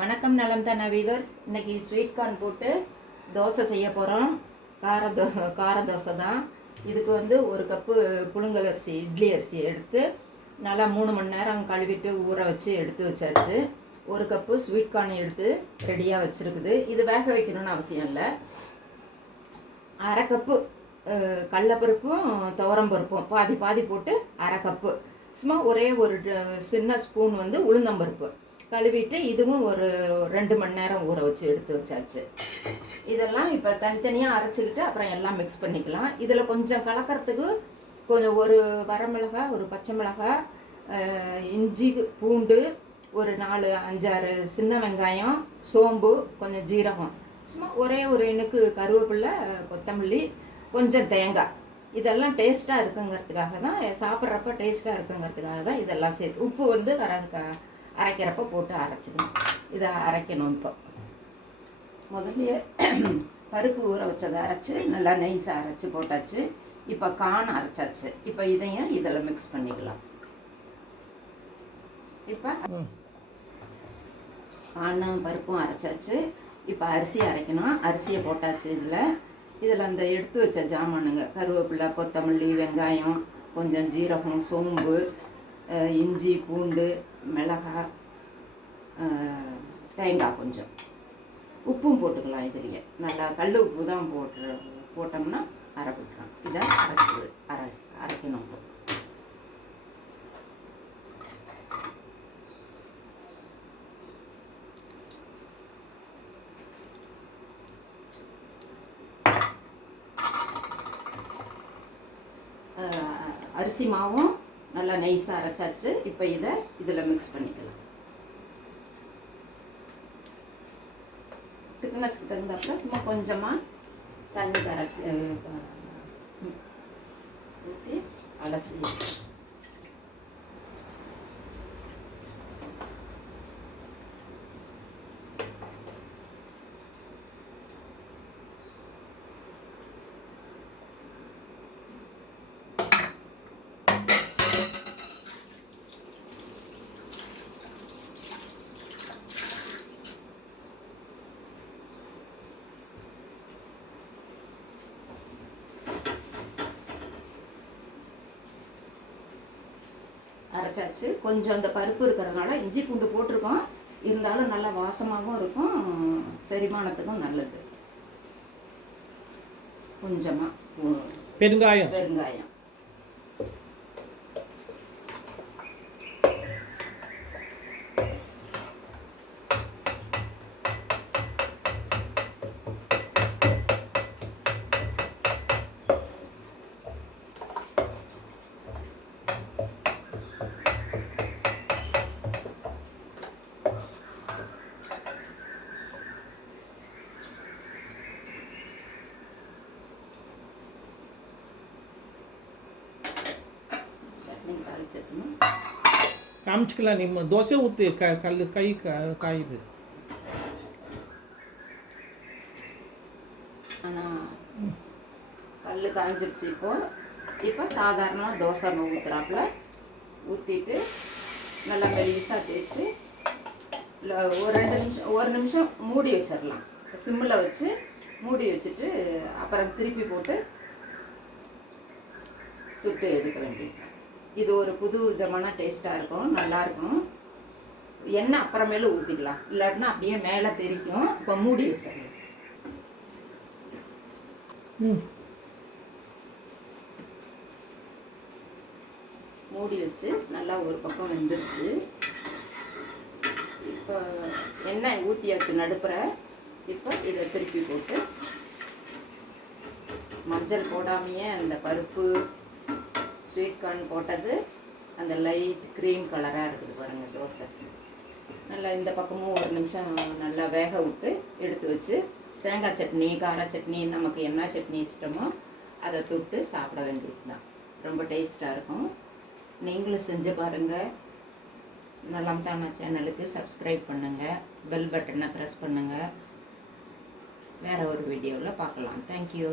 வணக்கம் நலம் தானே வீவர்ஸ். இன்றைக்கி ஸ்வீட் கார்ன் போட்டு தோசை செய்ய போகிறோம். கார தோசை தான். இதுக்கு ஒரு கப்பு புழுங்கல் அரிசி, இட்லி அரிசி எடுத்து நல்லா 3 மணி நேரம் கழுவிட்டு ஊற வச்சு எடுத்து வச்சாச்சு. ஒரு கப்பு ஸ்வீட் கார்ன் எடுத்து ரெடியாக வச்சுருக்குது. இது வேக வைக்கணும்னு அவசியம் இல்லை. அரை கப்பு கடலப்பருப்பும் துவரம்பருப்பும் பாதி பாதி போட்டு அரை கப்பு, சும்மா ஒரே ஒரு சின்ன ஸ்பூன் உளுந்தம்பருப்பு கழுவிட்டு இதுவும் ஒரு 2 மணி நேரம் ஊற வச்சு எடுத்து வச்சாச்சு. இதெல்லாம் இப்போ தனித்தனியாக அரைச்சிக்கிட்டு அப்புறம் எல்லாம் மிக்ஸ் பண்ணிக்கலாம். இதில் கொஞ்சம் கலக்கிறதுக்கு கொஞ்சம் ஒரு வரமிளகாய், ஒரு பச்சை மிளகாய், இஞ்சி, பூண்டு, ஒரு 4-5-6 சின்ன வெங்காயம், சோம்பு, கொஞ்சம் ஜீரகம், சும்மா ஒரே ஒரு இனுக்கு கருவேப்பிலை, கொத்தமல்லி, கொஞ்சம் தேங்காய். இதெல்லாம் டேஸ்ட்டாக இருக்குங்கிறதுக்காக தான், சாப்பிட்றப்ப டேஸ்ட்டாக இருக்குங்கிறதுக்காக தான் இதெல்லாம் சேர்த்து. உப்பு அரைக்கிறப்ப போட்டு அரைச்சிக்கணும். இதை அரைக்கணும். இப்போ முதல்ல பருப்பு ஊற வச்சதை அரைச்சி நல்லா நைஸாக அரைச்சி போட்டாச்சு. இப்போ கான் அரைச்சாச்சு. இப்போ இதையும் இதில் மிக்ஸ் பண்ணிக்கலாம். இப்போ காணும் பருப்பும் அரைச்சாச்சு. இப்போ அரிசி அரைக்கணும். அரிசியை போட்டாச்சு. இதில் அந்த எடுத்து வச்ச ஜாமானுங்க, கருவேப்பிலை, கொத்தமல்லி, வெங்காயம், கொஞ்சம் ஜீரகம், சோம்பு, இஞ்சி, பூண்டு, மிளகாய், தேங்காய், கொஞ்சம் உப்பும் போட்டுக்கலாம். இதுலேயே நல்லா கல் உப்பு தான் போட்டோம்னா அரைப்பிட்டுலாம். இதை அரைக்கணும். அரிசி மாவும் நல்லா நைஸாக அரைச்சாச்சு. இப்போ இதில் மிக்ஸ் பண்ணிக்கலாம். திக்னஸ்க்கு தகுந்தாப்புல சும்மா கொஞ்சமாக தண்ணி கரைச்சி ஊற்றி அலசி அரைச்சாச்சு. கொஞ்சம் அந்த பருப்பு இருக்கிறதுனால இஞ்சி பூண்டு போட்டிருக்கோம். இருந்தாலும் நல்லா வாசமாகவும் இருக்கும், செரிமானத்துக்கும் நல்லது. கொஞ்சமாக பெருங்காயம் காமிச்சிக்கலாம். ನಿಮ್ಮ ದೋಸೆ ஊற்றி கை காயுது. ஆனால் கல் காய்ஞ்சிருச்சு. இப்போ சாதாரணமாக தோசை ஊற்றுறாப்புல ஊற்றிட்டு நல்லா மெலிசாக தேய்ச்சி இல்லை ஒரு நிமிஷம் மூடி வச்சிடலாம். சிம்மில் வச்சு மூடி வச்சுட்டு அப்புறம் திருப்பி போட்டு சுட்டு எடுக்க வேண்டியது. இது ஒரு புது விதமான டேஸ்ட்டாக இருக்கும், நல்லாயிருக்கும். எண்ணெய் அப்புறமேல ஊற்றிக்கலாம், இல்லாட்டினா அப்படியே மேலே தெரிக்கும். இப்போ மூடி வச்சிடலாம். மூடி வச்சு நல்லா ஒரு பக்கம் வெந்துருச்சு. இப்போ எண்ணெய் ஊற்றியாச்சு நடுப்புற. இப்போ இதை திருப்பி போட்டு மஞ்சள் போடாமையே அந்த பருப்பு ஸ்வீட் கார்ன் போட்டது அந்த லைட் க்ரீம் கலராக இருக்குது பாருங்கள். தோசை நல்லா இந்த பக்கமும் ஒரு நிமிஷம் நல்லா வேக விட்டு எடுத்து வச்சு தேங்காய் சட்னி, கார சட்னி, நமக்கு என்ன சட்னி இஷ்டமோ அதை தொட்டு சாப்பிட வேண்டியது தான். ரொம்ப டேஸ்ட்டாக இருக்கும். நீங்களும் செஞ்சு பாருங்கள். நலம் தானா சேனலுக்கு சப்ஸ்கிரைப் பண்ணுங்கள், பெல் பட்டனை ப்ரெஸ் பண்ணுங்கள். வேறு ஒரு வீடியோவில் பார்க்கலாம். தேங்க்யூ.